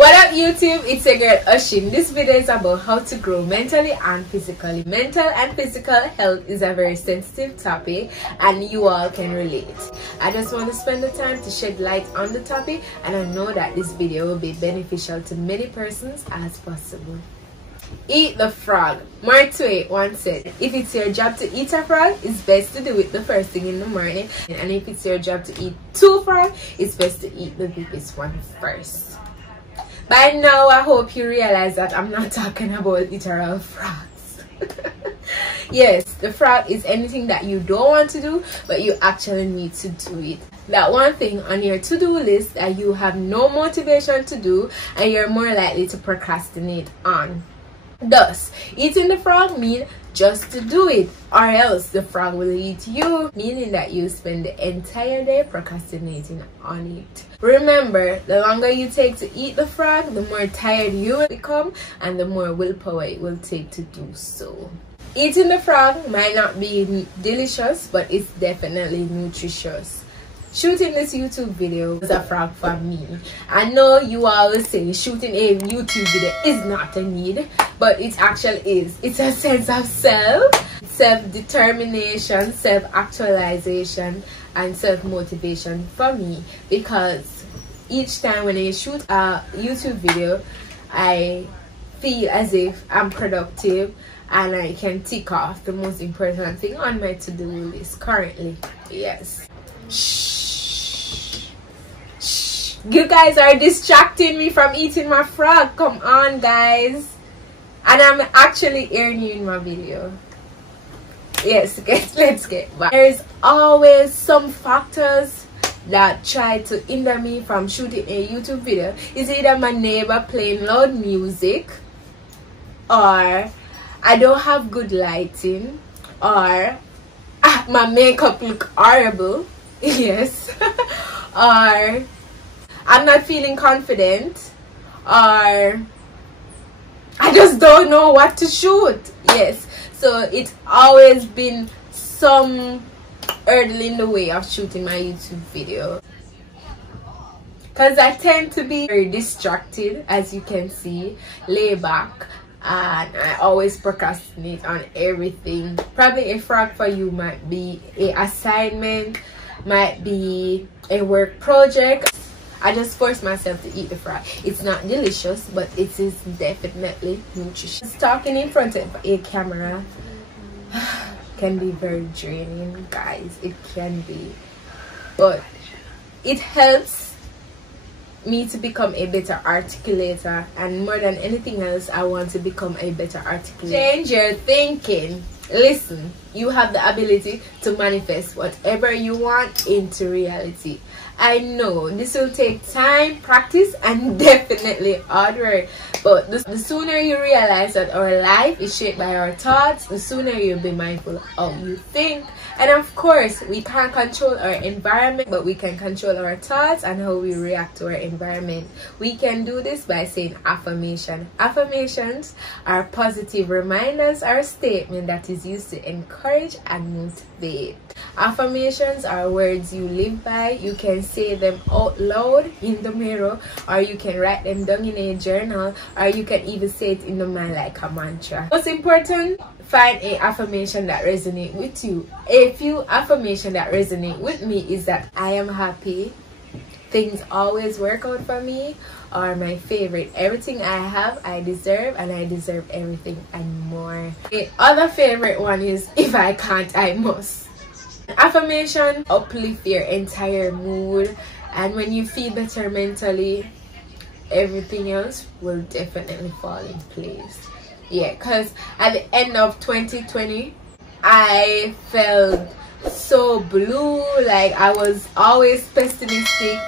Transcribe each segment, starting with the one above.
What up YouTube, it's your girl Oshin. This video is about how to grow mentally and physically. Mental and physical health is a very sensitive topic and you all can relate. I just want to spend the time to shed light on the topic, and I know that this video will be beneficial to many persons as possible. Eat the frog. Mark Twain once said, if it's your job to eat a frog, it's best to do it the first thing in the morning. And if it's your job to eat two frogs, it's best to eat the biggest one first. By now, I hope you realize that I'm not talking about literal frogs. Yes, the frog is anything that you don't want to do, but you actually need to do it. That one thing on your to-do list that you have no motivation to do and you're more likely to procrastinate on. Thus, eating the frog means just to do it, or else the frog will eat you, meaning that you spend the entire day procrastinating on it. Remember, the longer you take to eat the frog, the more tired you will become and the more willpower it will take to do so. Eating the frog might not be delicious, but it's definitely nutritious. Shooting this YouTube video was a frog for me. I know you always say shooting a YouTube video is not a need, but it actually is. It's a sense of self-determination, self-actualization, and self-motivation for me, because each time when I shoot a YouTube video, I feel as if I'm productive and I can tick off the most important thing on my to-do list currently. Yes. You guys are distracting me from eating my frog. Come on, guys. And I'm actually airing you in my video. Yes, let's get back. There's always some factors that try to hinder me from shooting a YouTube video. It's either my neighbor playing loud music, or I don't have good lighting, or my makeup look horrible. Yes. Or I'm not feeling confident, or I just don't know what to shoot. Yes, so it's always been some hurdle in the way of shooting my YouTube video, because I tend to be very distracted, as you can see, lay back, and I always procrastinate on everything. Probably a frog for you might be an assignment, might be a work project. I just force myself to eat the frog. It's not delicious, but it is definitely nutritious. Talking in front of a camera can be very draining, guys. It can be, but it helps me to become a better articulator, and more than anything else, I want to become a better articulator. Change your thinking. Listen, you have the ability to manifest whatever you want into reality. I know this will take time, practice, and definitely hard work, but the sooner you realize that our life is shaped by our thoughts, the sooner you'll be mindful of how you think. And of course, we can't control our environment, but we can control our thoughts and how we react to our environment. We can do this by saying affirmation. Affirmations are positive reminders or statements that is used to encourage and motivate. Affirmations are words you live by. You can say them out loud in the mirror, or you can write them down in a journal, or you can even say it in the mind like a mantra. Most important, find a affirmation that resonates with you. A few affirmations that resonate with me is that I am happy, things always work out for me, or my favorite, everything I have I deserve, and I deserve everything and more. The other favorite one is if I can't, I must. Affirmation uplift your entire mood, and when you feel better mentally, everything else will definitely fall in place. Yeah, because at the end of 2020, I felt so blue, like I was always pessimistic,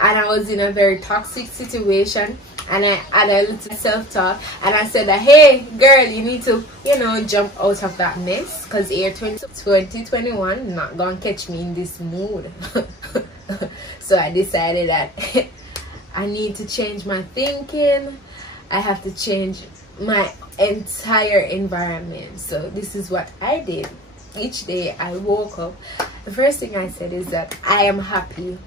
and I was in a very toxic situation, and I had a little self-talk, and I said that, hey girl, you need to, you know, jump out of that mess, because year 2021 not gonna catch me in this mood. So I decided that I need to change my thinking. I have to change my entire environment. So this is what I did. Each day I woke up, the first thing I said is that I am happy.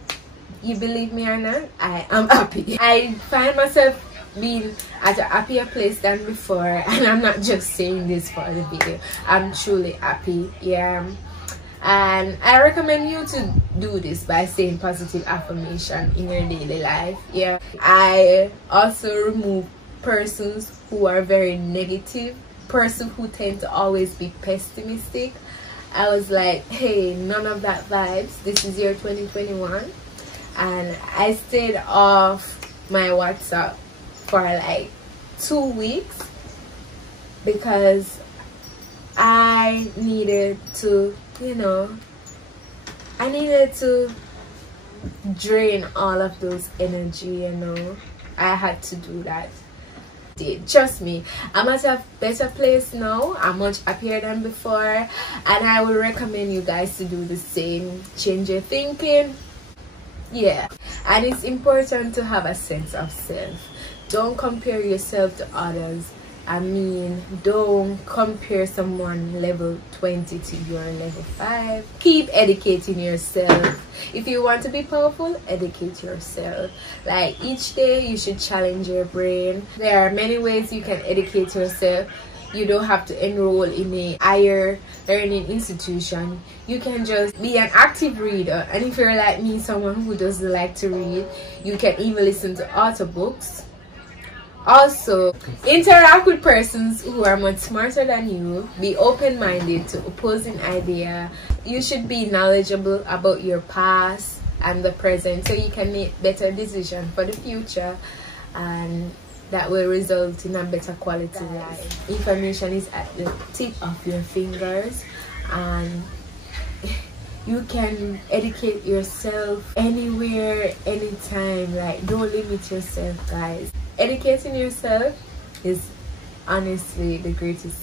You believe me or not, I am happy. I find myself been at a happier place than before, and I'm not just saying this for the video. I'm truly happy. Yeah. And I recommend you to do this by saying positive affirmation in your daily life. Yeah. I also remove persons who are very negative, persons who tend to always be pessimistic. I was like, hey, none of that vibes. This is year 2021. And I stayed off my WhatsApp for like 2 weeks because I needed to, I needed to drain all of those energy, I had to do that. Trust me, I'm at a better place now. I'm much happier than before, and I would recommend you guys to do the same. Change your thinking. Yeah, and it's important to have a sense of self. Don't compare yourself to others. I mean, don't compare someone level 20 to your level 5. Keep educating yourself. If you want to be powerful, educate yourself. Like each day you should challenge your brain. There are many ways you can educate yourself. You don't have to enroll in a higher learning institution. You can just be an active reader. And if you're like me, someone who doesn't like to read, you can even listen to audiobooks. Also, interact with persons who are much smarter than you. Be open-minded to opposing idea. You should be knowledgeable about your past and the present so you can make better decisions for the future, and that will result in a better quality life. Information is at the tip of your fingers, and you can educate yourself anywhere, anytime. Like, don't limit yourself, guys. Educating yourself is honestly the greatest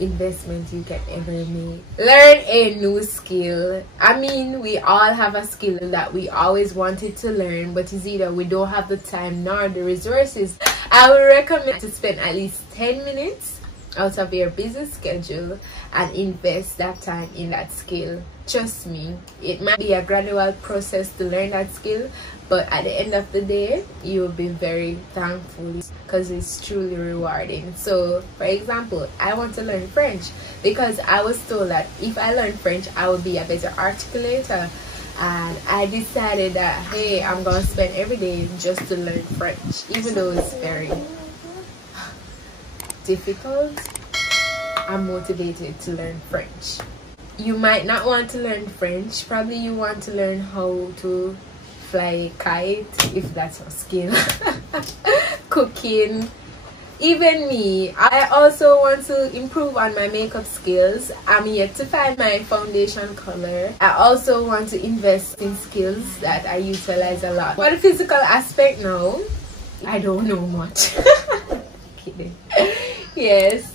investment you can ever make. Learn a new skill. I mean, we all have a skill that we always wanted to learn, but it's either we don't have the time nor the resources. I would recommend to spend at least 10 minutes out of your busy schedule and invest that time in that skill. Trust me, it might be a gradual process to learn that skill, but at the end of the day, you will be very thankful because it's truly rewarding. So, for example, I want to learn French because I was told that if I learn French, I would be a better articulator. And I decided that, hey, I'm going to spend every day just to learn French, even though it's very difficult. I'm motivated to learn French. You might not want to learn French. Probably you want to learn how to fly a kite, if that's a skill. Cooking. Even me, I also want to improve on my makeup skills. I'm yet to find my foundation color. I also want to invest in skills that I utilize a lot. For the physical aspect now, I don't know much. Kidding. Yes.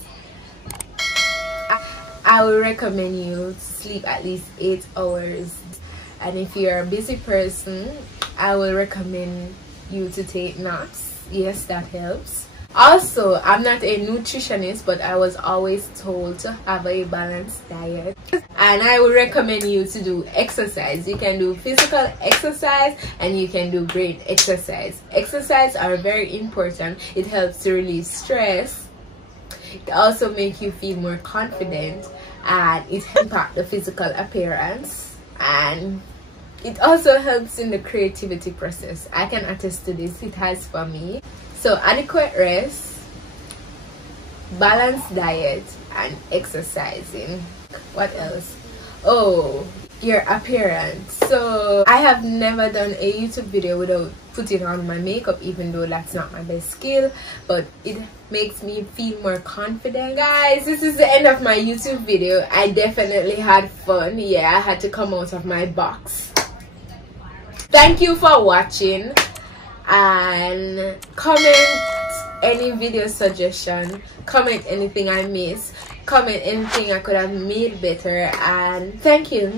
I would recommend you to sleep at least 8 hours. And if you're a busy person, I will recommend you to take naps. Yes, that helps. Also, I'm not a nutritionist, but I was always told to have a balanced diet. And I would recommend you to do exercise. You can do physical exercise and you can do brain exercise. Exercise are very important. It helps to relieve stress. It also makes you feel more confident, and it impacts the physical appearance, and it also helps in the creativity process. I can attest to this. It has for me. So adequate rest, balanced diet, and exercising. What else? Oh, your appearance. So I have never done a YouTube video without putting on my makeup, even though that's not my best skill, but it makes me feel more confident. Guys, this is the end of my YouTube video. I definitely had fun. Yeah, I had to come out of my box. Thank you for watching, and comment any video suggestion, comment anything I missed, comment anything I could have made better, and thank you.